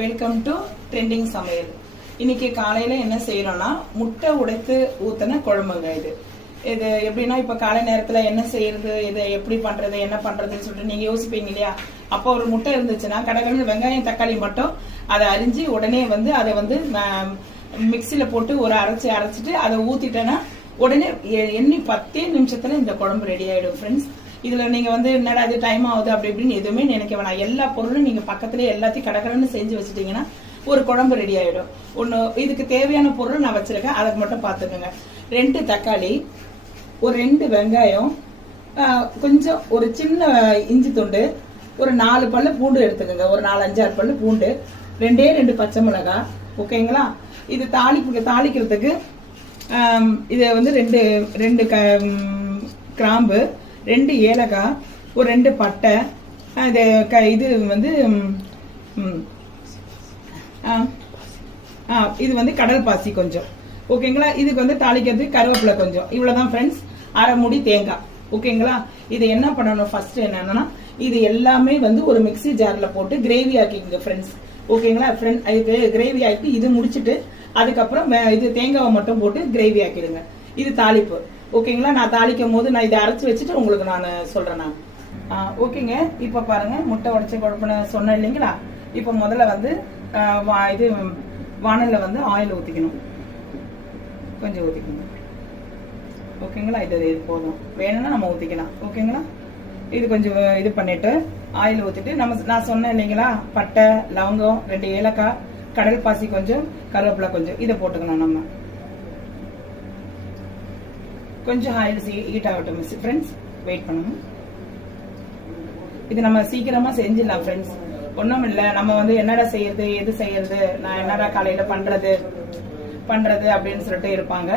Welcome to trending சமையல். இன்னைக்கு காலையில என்ன செய்யறோம்னா முட்டை உடைத்து ஊத்தின குழம்புங்க. இது எப்படின்னா இப்ப காலை நேரத்துல என்ன செய்யறது, இதை எப்படி பண்றது, என்ன பண்றதுன்னு சொல்லிட்டு நீங்க யோசிப்பீங்க இல்லையா. அப்போ ஒரு முட்டை இருந்துச்சுன்னா கடகடன்னு வெங்காயம் தக்காளி மட்டும் அதை அரிஞ்சு உடனே அதை மிக்சியில போட்டு ஒரு அரைச்சிட்டு அதை ஊத்திட்டேன்னா உடனே எண்ணி 10 நிமிஷத்துல இந்த குழம்பு ரெடி ஆயிடும் ஃப்ரெண்ட்ஸ். இதுல நீங்க என்னடா இது டைம் ஆகுது அப்படி இப்படின்னு எதுவுமே நினைக்க வேணாம். எல்லா பொருளும் நீங்க பக்கத்துல எல்லாத்தையும் கடகடன்னு செஞ்சு வச்சுட்டீங்கன்னா ஒரு குழம்பு ரெடி ஆயிடும். இதுக்கு தேவையான பொருள் நான் வச்சிருக்கேன், அதை மட்டும் பாத்துக்கோங்க. 2 தக்காளி, ஒரு 2 வெங்காயம், கொஞ்சம் ஒரு சின்ன இஞ்சி துண்டு, ஒரு 4 பல்லு பூண்டு எடுத்துக்கோங்க. ஒரு 4-5-6 பல்லு பூண்டு, 2 பச்சை மிளகாய். ஓகேங்களா. இது தாளிக்கிறதுக்கு இது 2 கிராம்பு, 2 ஏலக்காய், ஒரு 2 பட்டை, இது கடல் பாசி கொஞ்சம். ஓகேங்களா. இதுக்கு தாளிக்கிறதுக்கு கருவேப்பிலை கொஞ்சம். இவ்வளவுதான் ஃப்ரெண்ட்ஸ். 1/2 மூடி தேங்காய். ஓகேங்களா. இது என்ன பண்ணணும், ஃபர்ஸ்ட் என்னன்னா இது எல்லாமே ஒரு மிக்ஸி ஜார்ல போட்டு கிரேவி ஆக்கிங்க ஃப்ரெண்ட்ஸ். ஓகேங்களா. இது கிரேவி ஆக்கி இது முடிச்சிட்டு அதுக்கப்புறம் இது தேங்காவை மட்டும் போட்டு கிரேவி ஆக்கிடுங்க. இது தாளிப்பு. ஓகேங்களா. நான் தாளிக்கும் போது நான் இதை அரைச்சு வச்சுட்டு உங்களுக்கு நான் சொல்றேன். நான் ஓகேங்க. இப்ப பாருங்க, முட்டை உடைச்ச குழம்புன்னு சொன்னேன் இல்லைங்களா. இப்ப முதல்ல இது வானல்ல ஆயில் ஊத்திக்கணும். கொஞ்சம் ஊத்திக்கணும். ஓகேங்களா. இது போதும், வேணும்னா நம்ம ஊத்திக்கலாம். ஓகேங்களா. இது கொஞ்சம் இது பண்ணிட்டு ஆயில் ஊத்திட்டு நான் சொன்னேன் இல்லைங்களா, பட்டை, லவங்கம், 2 ஏலக்காய், கடல் பாசி கொஞ்சம், கருவேப்பிலை கொஞ்சம், இதை போட்டுக்கணும். நம்ம கொஞ்சம் ஆயில் ஹீட் ஆகட்டும் ஃப்ரெண்ட்ஸ். வெயிட் பண்ணணும். இது நம்ம சீக்கிரமா செஞ்சிடலாம் ஃப்ரெண்ட்ஸ். ஒன்றும் இல்லை, நம்ம என்னடா செய்யறது, எது செய்யறது, நான் என்னடா காலையில பண்றது அப்படின்னு சொல்லிட்டு இருப்பாங்க.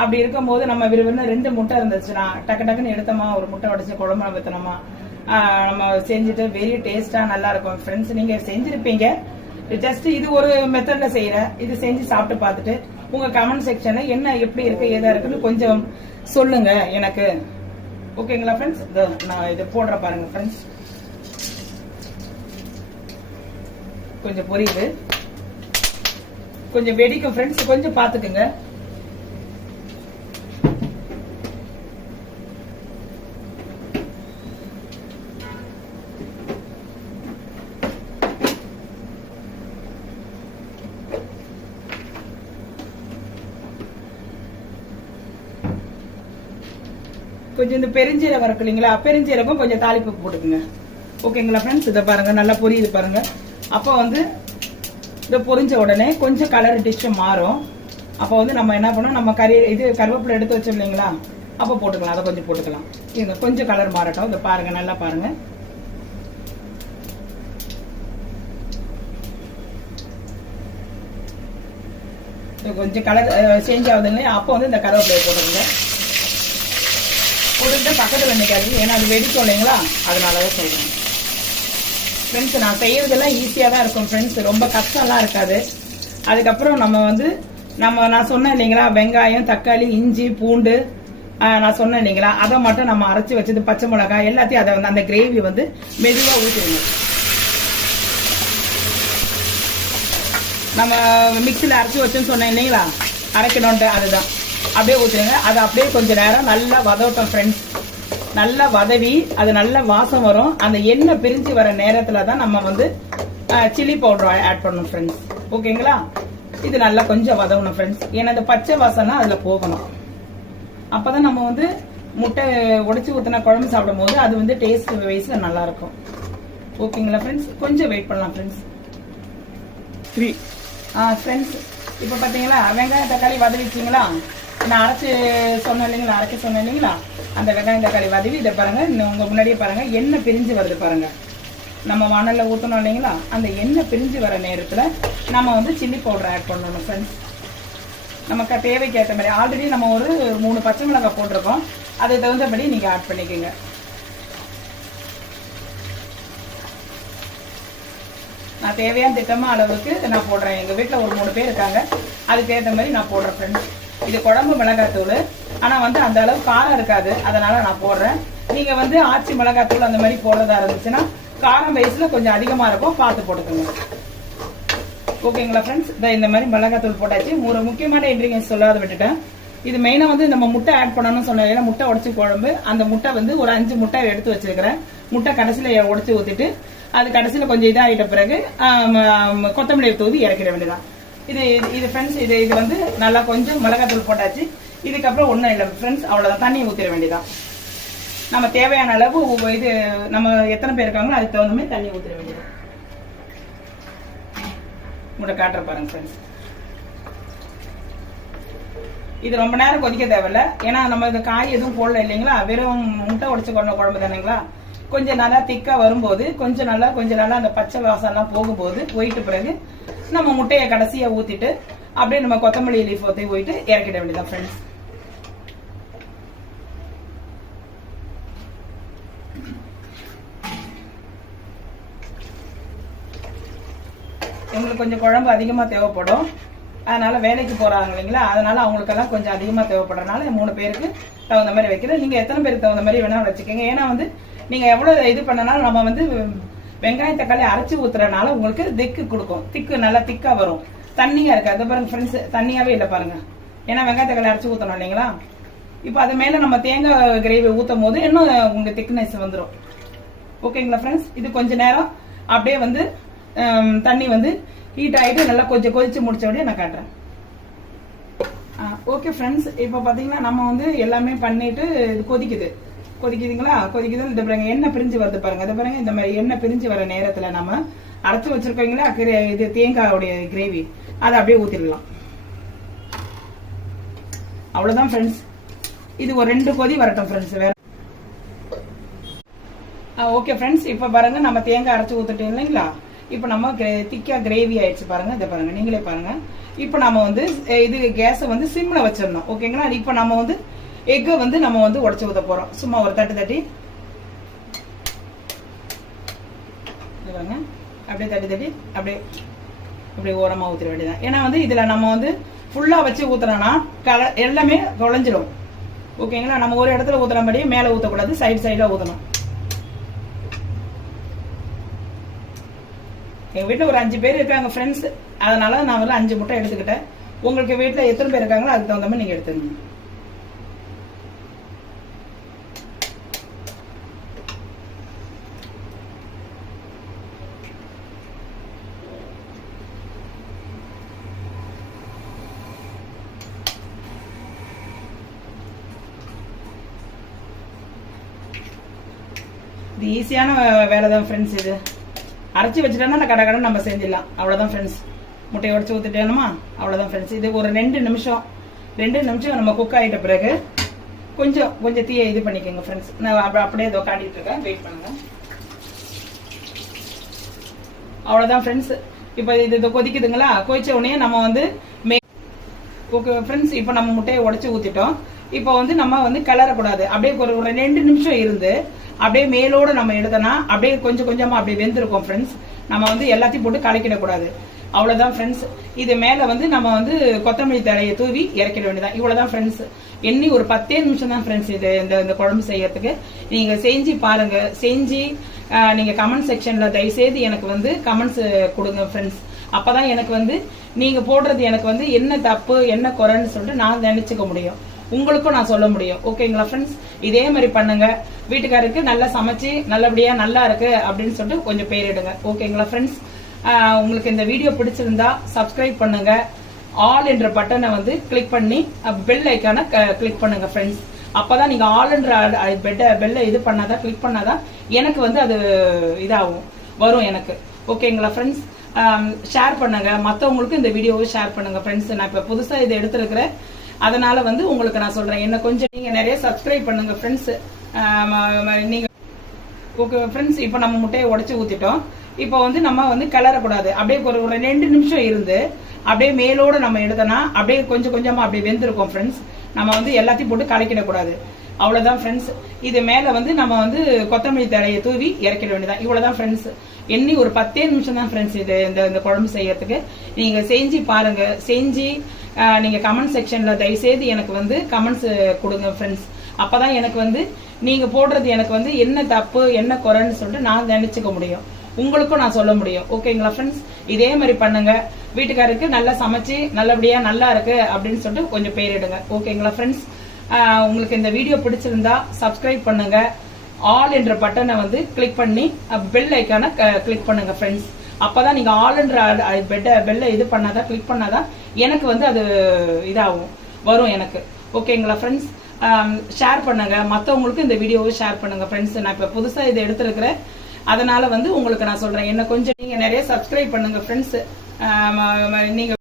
அப்படி இருக்கும் போது நம்ம விரும்பின 2 முட்டை இருந்துச்சுன்னா டக்குன்னு எடுத்தோமா, ஒரு முட்டை உடைச்சு குழம்பு வைத்தனமா நம்ம செஞ்சுட்டு வெரி டேஸ்டா நல்லா இருக்கும் ஃப்ரெண்ட்ஸ். நீங்க செஞ்சிருப்பீங்க. ஜஸ்ட் இது ஒரு மெத்தட்ல செய்யறேன். இது செஞ்சு சாப்பிட்டு பார்த்துட்டு உங்க கமெண்ட் செக்ஷன்ல என்ன எப்படி இருக்கு, ஏதா இருக்குன்னு கொஞ்சம் சொல்லுங்க எனக்கு. ஓகேங்களா ஃப்ரெண்ட்ஸ். நான் இதை போடுற பாருங்க ஃப்ரெண்ட்ஸ். கொஞ்சம் பொரியுது, கொஞ்சம் வெடிக்கும் ஃப்ரெண்ட்ஸ், கொஞ்சம் பாத்துக்குங்க. கொஞ்சம் இந்த பெருஞ்சீரகம் இருக்கு இல்லைங்களா, பெருஞ்சீரகம் கொஞ்சம் தாளிப்பு போட்டுக்குங்க. ஓகேங்களா ஃப்ரெண்ட்ஸ். இதை பாருங்க, நல்லா பொரியுது பாருங்க. அப்போ இதை பொரிஞ்ச உடனே கொஞ்சம் கலர் டிஷ் மாறும். அப்போ நம்ம என்ன பண்ணோம், நம்ம கருவேப்பிலை எடுத்து வச்சோம் இல்லைங்களா, அப்போ போட்டுக்கலாம். அதை கொஞ்சம் போட்டுக்கலாம். இது கொஞ்சம் கலர் மாறட்டும். இதை பாருங்க, நல்லா பாருங்க. கொஞ்சம் கலர் சேஞ்ச் ஆகுது இல்லையா, அப்போ இந்த கருவேப்பிலையை போட்டுருங்க. போட்டுட்டு பக்கத்துல நினைக்காது, ஏன்னா அது வெடிக்கும் இல்லைங்களா, அதனாலதான் சொல்றேன் ஃப்ரெண்ட்ஸ். நான் செய்யறதெல்லாம் ஈஸியா தான் இருக்கும் ஃப்ரெண்ட்ஸ், ரொம்ப கஷ்டம்லாம் இருக்காது. அதுக்கப்புறம் நான் சொன்னேன் இல்லைங்களா, வெங்காயம், தக்காளி, இஞ்சி, பூண்டு நான் சொன்னேன் இல்லைங்களா, அதை மட்டும் நம்ம அரைச்சி வச்சது, பச்சை மிளகாய் எல்லாத்தையும் அதை அந்த கிரேவி மெதுவா ஊற்றிடுங்க. நம்ம மிக்சியில் அரைச்சி வச்சோன்னு சொன்னேன் இல்லைங்களா, அரைக்கணும்ட்டு, அதுதான் அப்படியே ஊற்றுங்க. அது அப்படியே கொஞ்ச நேரம் நல்லா வதவட்டும் ஃப்ரெண்ட்ஸ். நல்லா வதவி அது நல்ல வாசம் வரும். அந்த எண்ணெய் பிரிஞ்சு வர நேரத்துல தான் நம்ம சில்லி பவுடர் ஆட் பண்ணணும் ஃப்ரெண்ட்ஸ். ஓகேங்களா. இது நல்லா கொஞ்சம் வதவணும் ஃப்ரெண்ட்ஸ், ஏன்னா இந்த பச்சை வாசம்னா அதுல போகணும். அப்பதான் நம்ம முட்டை உடைச்சு ஊத்தின குழம்பு சாப்பிடும் போது அது டேஸ்ட் வைஸ்ல நல்லா இருக்கும். ஓகேங்களா ஃப்ரெண்ட்ஸ். கொஞ்சம் வெயிட் பண்ணலாம் ஃப்ரெண்ட்ஸ். ஃப்ரெண்ட்ஸ், இப்ப பாத்தீங்களா வெங்காயம் தக்காளி வதவிச்சிங்களா, நான் அரைச்சு சொன்னேன் இல்லைங்களா, அந்த வெங்காயம் தக்காளி வதவி இதை பாருங்க, உங்க முன்னாடியே பாருங்க எண்ணெய் பிரிஞ்சு வருது பாருங்க. நம்ம வானல்ல ஊத்தணும் இல்லைங்களா, அந்த எண்ணெய் பிரிஞ்சு வர நேரத்துல நம்ம சில்லி பவுடர் ஆட் பண்ணணும் ஃப்ரெண்ட்ஸ். நமக்கு தேவைக்கு ஏற்ற மாதிரி. ஆல்ரெடி நம்ம ஒரு 3 பச்சை மிளகாய் போட்டிருக்கோம், அதை தகுந்தபடி நீங்க ஆட் பண்ணிக்கோங்க. நான் தேவையான திட்டமா அளவுக்கு நான் போடுறேன். எங்க வீட்டுல ஒரு 3 பேர் இருக்காங்க, அதுக்கு ஏற்ற மாதிரி நான் போடுறேன் ஃப்ரெண்ட்ஸ். இது குழம்பு மிளகாத்தூள், ஆனா அந்த அளவு காரம் இருக்காது, அதனால நான் போடுறேன். நீங்க ஆச்சி மிளகாத்தூள் அந்த மாதிரி போடுறதா இருந்துச்சுன்னா காரம் வயசுல கொஞ்சம் அதிகமா இருக்கும், பார்த்து போட்டுக்கோங்க. ஓகேங்களா ஃப்ரெண்ட்ஸ், இந்த மாதிரி மிளகாத்தூள் போட்டாச்சு. ஒரு முக்கியமான இன்கிரீடியன்ஸ் சொல்லாத விட்டுட்டேன். இது மெயினா வந்து நம்ம முட்டை ஆட் பண்ணணும்னு சொன்னேன். ஏன்னா முட்டை உடச்சி குழம்பு, அந்த முட்டை வந்து ஒரு 5 முட்டை எடுத்து வச்சிருக்கிறேன். முட்டை கடைசியில உடச்சி ஊத்திட்டு அது கடைசியில கொஞ்சம் இதாகிட்ட பிறகு கொத்தமல்லி தூவி இறக்கிட வேண்டியதான். இது ஃப்ரெண்ட்ஸ், இது வந்து நல்லா கொஞ்சம் மிளகாத்தூள் போட்டாச்சு. இதுக்கப்புறம் ஒன்றும் இல்லை ஃப்ரெண்ட்ஸ், அவ்வளோதான். தண்ணி ஊற்றிட வேண்டியதான். நம்ம தேவையான அளவு இது நம்ம எத்தனை பேர் இருக்காங்களோ அதுக்கு தகுந்த மாதிரி தண்ணி ஊற்றிட வேண்டியதான். உங்களை காட்டுற பாருங்க ஃப்ரெண்ட்ஸ். இது ரொம்ப நேரம் கொதிக்க தேவையில்ல. ஏன்னா நம்ம இந்த காய் எதுவும் போடல இல்லைங்களா, வெறும் முட்டை உடைச்சு கொண்ட குழம்பு தானேங்களா. கொஞ்சம் நல்லா திக்கா வரும்போது கொஞ்சம் நல்லா அந்த பச்சை வாசம் எல்லாம் போகும்போது போயிட்டு பிறகு நம்ம முட்டையை கடைசியா ஊத்திட்டு அப்படியே நம்ம கொத்தமல்லி லீஃப் ஊற்றி போயிட்டு இறக்கிட வேண்டியதான் ஃப்ரெண்ட்ஸ். உங்களுக்கு கொஞ்சம் குழம்பு அதிகமா தேவைப்படும். அதனால வேலைக்கு போறாங்க இல்லைங்களா, அதனால அவங்களுக்கெல்லாம் கொஞ்சம் அதிகமா தேவைப்படுறதுனால 3 பேருக்கு தகுந்த மாதிரி வைக்கிறேன். நீங்க எத்தனை பேருக்கு தகுந்த மாதிரி வேணாலும் வச்சுக்கோங்க. ஏன்னா வந்து நீங்க எவ்வளவு இது பண்ணனாலும் நம்ம வந்து வெங்காயம் தக்காளி அரைச்சி ஊத்துறதுனால உங்களுக்கு திக்கு கொடுக்கும். நல்லா திக்கா வரும். தண்ணியா இருக்கு. அதை பாருங்க ஃப்ரெண்ட்ஸ், தண்ணியாவே இல்லை பாருங்க. ஏன்னா வெங்காயம் தக்காளி அரைச்சி ஊத்தணும் இல்லைங்களா. இப்போ அது மேல நம்ம தேங்காய் கிரேவி ஊத்தும் போது இன்னும் உங்களுக்கு திக்னஸ் வந்துடும். ஓகேங்களா ஃப்ரெண்ட்ஸ், இது கொஞ்ச நேரம் அப்படியே வந்து தண்ணி வந்து ஹீட் ஆகிட்டு நல்லா கொஞ்சம் கொதிச்சு முடிச்ச உடனே நான் காட்டுறேன். ஓகே ஃப்ரெண்ட்ஸ், இப்போ பார்த்தீங்கன்னா நம்ம வந்து எல்லாமே பண்ணிட்டு இது கொதிக்குதுங்களா. கொதிக்குது. இந்த பாருங்க எண்ணெய் பிரிஞ்சு வருது பாருங்க. இதை பாருங்க, இந்த மாதிரி எண்ணெய் பிரிஞ்சு வர நேரத்துல நம்ம அரைச்சு வச்சிருக்கோங்களா இது தேங்காயோடைய கிரேவி, அதை அப்படியே ஊத்திடலாம். அவ்வளவுதான் ஃப்ரெண்ட்ஸ். இது ஒரு 2 கொதி வரட்டும் ஃப்ரெண்ட்ஸ். வேற ஓகே ஃப்ரெண்ட்ஸ், இப்போ பாருங்க நம்ம தேங்காய் அரைச்சு ஊத்துட்டோம் இல்லைங்களா. இப்போ நம்ம திக்கா கிரேவி ஆயிடுச்சு பாருங்க. இதை பாருங்க, நீங்களே பாருங்க. இப்போ நம்ம வந்து இது கேஸை வந்து சிம்ல வச்சிடணும். ஓகேங்களா. இப்போ நம்ம வந்து எக்கை வந்து நம்ம வந்து உடச்சு ஊத்த போறோம். சும்மா ஒரு தட்டி அப்படியே தட்டி அப்படியே ஓரமா ஊத்திர வேண்டியதான். ஏன்னா வந்து இதுல நம்ம வந்து ஃபுல்லா வச்சு ஊத்துறோம்னா எல்லாமே குழஞ்சிடும். ஓகேங்களா. நம்ம ஒரு இடத்துல ஊத்துறபடியே மேல ஊத்தக்கூடாது, சைடுல ஊத்தணும். எங்க வீட்டுல ஒரு 5 பேர் இருக்காங்க ஃப்ரெண்ட்ஸ், அதனால நான் வந்து 5 முட்டை எடுத்துக்கிட்டேன். உங்களுக்கு வீட்டுல எத்தனை பேர் இருக்காங்களோ அதுக்கு தகுந்த மாதிரி நீங்க எடுத்துக்கணும். இது ஈஸியான வேலை தான் ஃப்ரெண்ட்ஸ். இது அரைச்சி வச்சுட்டோம்னா கடை நம்ம செஞ்சிடலாம். அவ்வளவுதான் ஃப்ரெண்ட்ஸ். முட்டையை உடச்சு ஊத்திட்டேனுமா, அவ்வளவுதான் ஃப்ரெண்ட்ஸ். இது ஒரு 2 நிமிஷம் நம்ம குக் ஆகிட்ட பிறகு கொஞ்சம் தீயை இது பண்ணிக்கோங்க ஃப்ரெண்ட்ஸ். நான் அப்படியே இதோ காட்டிட்டு இருக்கேன், வெயிட் பண்ணுங்க. அவ்வளவுதான் ஃப்ரெண்ட்ஸ். இப்போ இது கொதிக்குதுங்களா. கொதிச்ச உடனே நம்ம வந்து ஓகே ஃப்ரெண்ட்ஸ், இப்போ நம்ம முட்டையை உடச்சு ஊத்திட்டோம். இப்போ வந்து நம்ம வந்து கிளறக்கூடாது. அப்படியே ஒரு 2 நிமிஷம் இருந்து அப்படியே மேலோட நம்ம எடுத்தோம்னா அப்படியே கொஞ்சமா அப்படியே வெந்திருக்கும் ஃப்ரெண்ட்ஸ். நம்ம வந்து எல்லாத்தையும் போட்டு கலக்கிடக்கூடாது. அவ்வளவுதான் ஃப்ரெண்ட்ஸ். இது மேல வந்து நம்ம வந்து கொத்தமல்லி தழையை தூவி இறக்கிட வேண்டியதான். இவ்வளவுதான் ஃப்ரெண்ட்ஸ். எண்ணி ஒரு 10 நிமிஷம் தான் ஃப்ரெண்ட்ஸ். இது இந்த குழம்பு செய்யறதுக்கு நீங்க செஞ்சு பாருங்க. செஞ்சு நீங்க கமெண்ட் செக்ஷன்ல தயவுசெய்து எனக்கு வந்து கமெண்ட்ஸ் கொடுங்க ஃப்ரெண்ட்ஸ். அப்பதான் எனக்கு வந்து நீங்க போடுறது எனக்கு வந்து என்ன தப்பு என்ன குறைன்னு சொல்லிட்டு நான் நினைச்சுக்க முடியும், உங்களுக்கும் நான் சொல்ல முடியும். ஓகேங்களா ஃப்ரெண்ட்ஸ். இதே மாதிரி பண்ணுங்க. வீட்டுக்காருக்கு நல்லா சமைச்சு நல்லபடியா நல்லா இருக்கு அப்படின்னு சொல்லிட்டு கொஞ்சம் பேரிடுங்க. ஓகேங்களா ஃப்ரெண்ட்ஸ். உங்களுக்கு இந்த வீடியோ பிடிச்சிருந்தா சப்ஸ்கிரைப் பண்ணுங்க. ஆல் என்ற பட்டனை வந்து கிளிக் பண்ணி பெல் ஐக்கான கிளிக் பண்ணுங்க ஃப்ரெண்ட்ஸ். அப்பதான் நீங்க ஆல் என்ற பெல்ல இது பண்ணாதான் கிளிக் பண்ணாதான் எனக்கு வந்து அது இதாகும் வரும் எனக்கு. ஓகேங்களா ஃப்ரெண்ட்ஸ். ஷேர் பண்ணுங்க, மற்றவங்களுக்கு இந்த வீடியோவை ஷேர் பண்ணுங்க ஃப்ரெண்ட்ஸ். நான் இப்ப புதுசா இதை எடுத்திருக்கிறேன், அதனால வந்து உங்களுக்கு நான் சொல்றேன். என்ன கொஞ்சம் நீங்க நிறைய சப்ஸ்கிரைப் பண்ணுங்க ஃப்ரெண்ட்ஸ். நீங்க ஓகே ஃப்ரெண்ட்ஸ். இப்போ நம்ம முட்டையை உடச்சு ஊத்திட்டோம். இப்போ வந்து நம்ம வந்து கிளறக்கூடாது. அப்படியே ஒரு 2 நிமிஷம் இருந்து அப்படியே மேலோட நம்ம எடுத்தோம்னா அப்படியே கொஞ்சமா அப்படியே வெந்திருக்கும் ஃப்ரெண்ட்ஸ். நம்ம வந்து எல்லாத்தையும் போட்டு கலக்கிடக்கூடாது. அவ்வளவுதான் ஃப்ரெண்ட்ஸ். இது மேல வந்து நம்ம வந்து கொத்தமல்லி தழையை தூவி இறக்கிட வேண்டியதான். இவ்வளவுதான் ஃப்ரெண்ட்ஸ். எண்ணி ஒரு 10 நிமிஷம் தான் ஃப்ரெண்ட்ஸ். இது இந்த குழம்பு செய்யறதுக்கு நீங்க செஞ்சு பாருங்க. செஞ்சு நீங்க கமெண்ட் செக்ஷன்ல தயவுசெய்து எனக்கு வந்து கமெண்ட்ஸ் கொடுங்க ஃப்ரெண்ட்ஸ். அப்பதான் எனக்கு வந்து நீங்க போடுறது எனக்கு வந்து என்ன தப்பு என்ன குறைன்னு சொல்லிட்டு நான் நினைச்சுக்க முடியும், உங்களுக்கும் நான் சொல்ல முடியும். ஓகேங்களா ஃப்ரெண்ட்ஸ். இதே மாதிரி பண்ணுங்க. வீட்டுக்காரருக்கு நல்லா சமைச்சு நல்லபடியா நல்லா இருக்கு அப்படின்னு சொல்லிட்டு கொஞ்சம் பேரிடுங்க. ஓகேங்களா ஃப்ரெண்ட்ஸ்? உங்களுக்கு இந்த வீடியோ பிடிச்சிருந்தா சப்ஸ்கிரைப் பண்ணுங்க, ஆல் என்ற பட்டனை வந்து கிளிக் பண்ணி பெல் ஐக்கான கிளிக் பண்ணுங்க ஃப்ரெண்ட்ஸ். அப்பதான் நீங்க ஆல் என்ற பெல்ல இது பண்ணாதான் கிளிக் பண்ணாதான் எனக்கு வந்து அது இதாகும் வரும் எனக்கு. ஓகேங்களா ஃப்ரெண்ட்ஸ்? ஷேர் பண்ணுங்க, மற்றவங்களுக்கு இந்த வீடியோவை ஷேர் பண்ணுங்க ஃப்ரெண்ட்ஸ். நான் இப்ப புதுசா இதை எடுத்திருக்கிறேன், அதனால வந்து உங்களுக்கு நான் சொல்றேன், என்ன கொஞ்சம் நீங்க நிறைய சப்ஸ்கிரைப் பண்ணுங்க ஃப்ரெண்ட்ஸ். நீங்க